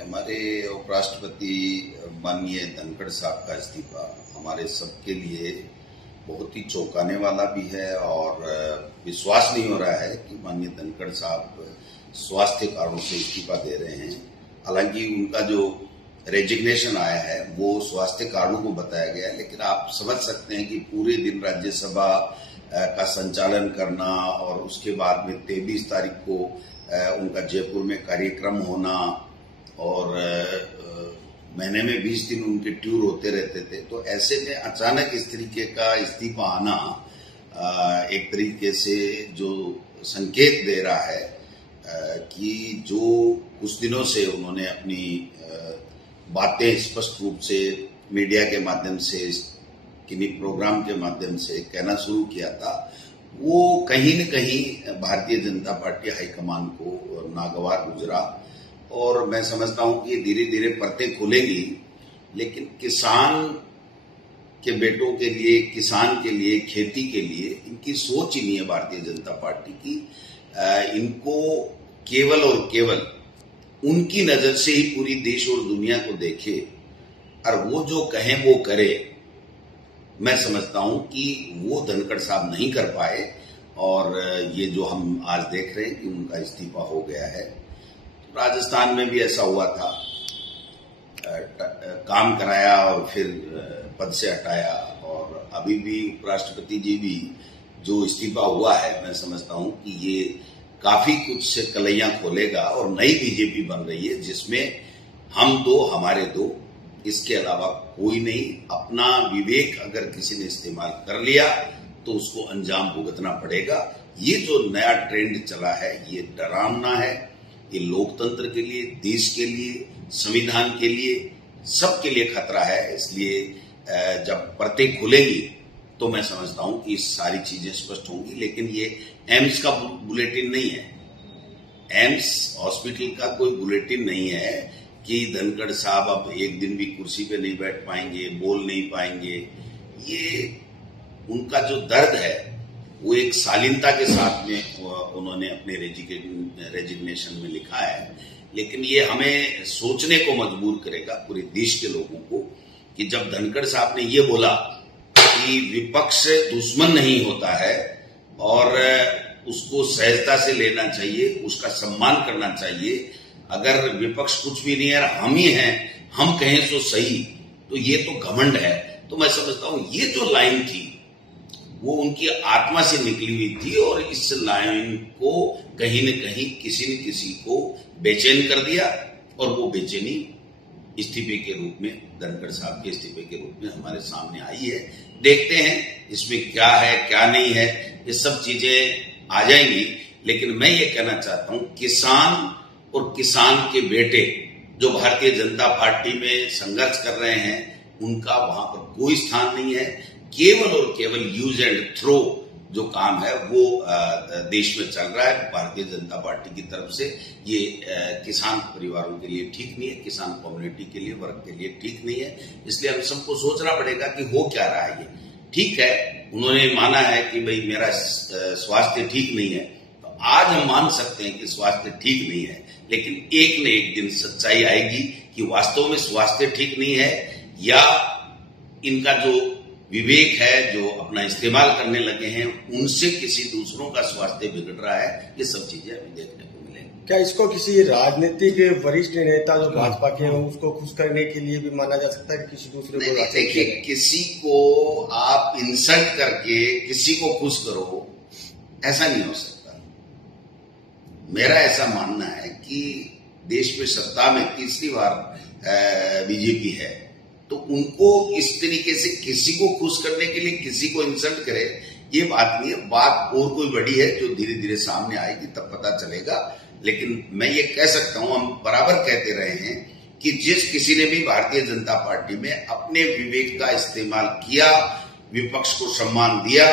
हमारे उपराष्ट्रपति माननीय धनखड़ साहब का इस्तीफा हमारे सबके लिए बहुत ही चौंकाने वाला भी है और विश्वास नहीं हो रहा है कि माननीय धनखड़ साहब स्वास्थ्य कारणों से इस्तीफा दे रहे हैं। हालांकि उनका जो रेजिग्नेशन आया है वो स्वास्थ्य कारणों को बताया गया है, लेकिन आप समझ सकते हैं कि पूरे दिन राज्यसभा का संचालन करना और उसके बाद में 23 तारीख को उनका जयपुर में कार्यक्रम होना और महीने में 20 दिन उनके टूर होते रहते थे, तो ऐसे में अचानक इस तरीके का इस्तीफा आना एक तरीके से जो संकेत दे रहा है कि जो कुछ दिनों से उन्होंने अपनी बातें स्पष्ट रूप से मीडिया के माध्यम से किन्हीं प्रोग्राम के माध्यम से कहना शुरू किया था, वो कहीं न कहीं भारतीय जनता पार्टी हाईकमान को नागवार गुजरा। और मैं समझता हूं कि धीरे धीरे परतें खुलेंगी, लेकिन किसान के बेटों के लिए, किसान के लिए, खेती के लिए इनकी सोच ही नहीं है भारतीय जनता पार्टी की। इनको केवल और केवल उनकी नजर से ही पूरी देश और दुनिया को देखे और वो जो कहें वो करे। मैं समझता हूं कि वो धनखड़ साहब नहीं कर पाए और ये जो हम आज देख रहे हैं कि उनका इस्तीफा हो गया है। तो राजस्थान में भी ऐसा हुआ था, काम कराया और फिर पद से हटाया, और अभी भी उपराष्ट्रपति जी भी जो इस्तीफा हुआ है, मैं समझता हूं कि ये काफी कुछ से कलैयां खोलेगा और नई बीजेपी बन रही है जिसमें हम दो हमारे दो, इसके अलावा कोई नहीं। अपना विवेक अगर किसी ने इस्तेमाल कर लिया तो उसको अंजाम भुगतना पड़ेगा। ये जो नया ट्रेंड चला है ये डरावना है, ये लोकतंत्र के लिए, देश के लिए, संविधान के लिए, सबके लिए खतरा है। इसलिए जब परतें खुलेंगी तो मैं समझता हूं कि सारी चीजें स्पष्ट होंगी। लेकिन ये एम्स का बुलेटिन नहीं है, एम्स हॉस्पिटल का कोई बुलेटिन नहीं है कि धनखड़ साहब अब एक दिन भी कुर्सी पे नहीं बैठ पाएंगे, बोल नहीं पाएंगे। ये उनका जो दर्द है वो एक शालीनता के साथ में उन्होंने अपने रेजिग्नेशन में लिखा है, लेकिन ये हमें सोचने को मजबूर करेगा पूरे देश के लोगों को कि जब धनखड़ साहब ने ये बोला कि विपक्ष दुश्मन नहीं होता है और उसको सहजता से लेना चाहिए, उसका सम्मान करना चाहिए। अगर विपक्ष कुछ भी नहीं है, हम ही हैं, हम कहें सो सही, तो ये तो घमंड है। तो मैं समझता हूं ये जो लाइन थी वो उनकी आत्मा से निकली हुई थी और इस लाइन को कहीं न कहीं किसी न किसी को बेचैन कर दिया और वो बेचैनी इस्तीफे के रूप में, धनखड़ साहब के इस्तीफे के रूप में हमारे सामने आई है। देखते हैं इसमें क्या है क्या नहीं है, ये सब चीजें आ जाएंगी। लेकिन मैं ये कहना चाहता हूं, किसान और किसान के बेटे जो भारतीय जनता पार्टी में संघर्ष कर रहे हैं उनका वहां पर कोई स्थान नहीं है। केवल और केवल यूज एंड थ्रो जो काम है वो देश में चल रहा है भारतीय जनता पार्टी की तरफ से। ये किसान परिवारों के लिए ठीक नहीं है, किसान कम्युनिटी के लिए, वर्ग के लिए ठीक नहीं है। इसलिए हम सबको सोचना पड़ेगा कि हो क्या रहा है। ये ठीक है, उन्होंने माना है कि भाई मेरा स्वास्थ्य ठीक नहीं है, तो आज हम मान सकते हैं कि स्वास्थ्य ठीक नहीं है, लेकिन एक न एक दिन सच्चाई आएगी कि वास्तव में स्वास्थ्य ठीक नहीं है या इनका जो विवेक है, जो अपना इस्तेमाल करने लगे हैं, उनसे किसी दूसरों का स्वास्थ्य बिगड़ रहा है। ये सब चीजें अभी देखने को मिलेंगी। क्या इसको किसी राजनीतिक वरिष्ठ नेता जो भाजपा के हैं उसको खुश करने के लिए भी माना जा सकता है कि किसी दूसरे को? देखिए, किसी को आप इंसल्ट करके किसी को खुश करो, ऐसा नहीं हो सकता। मेरा ऐसा मानना है कि देश में सत्ता में तीसरी बार बीजेपी है, तो उनको इस तरीके से किसी को खुश करने के लिए किसी को इंसल्ट करे, ये बात नहीं है। बात और कोई बड़ी है जो धीरे धीरे सामने आएगी, तब पता चलेगा। लेकिन मैं ये कह सकता हूं, हम बराबर कहते रहे हैं कि जिस किसी ने भी भारतीय जनता पार्टी में अपने विवेक का इस्तेमाल किया, विपक्ष को सम्मान दिया,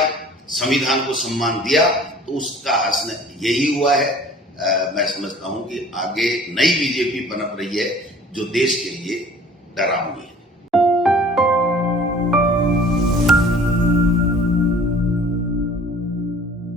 संविधान को सम्मान दिया, तो उसका हश्र यही हुआ है। मैं समझता हूं कि आगे नई बीजेपी पनप रही है जो देश के लिए डरावनी है।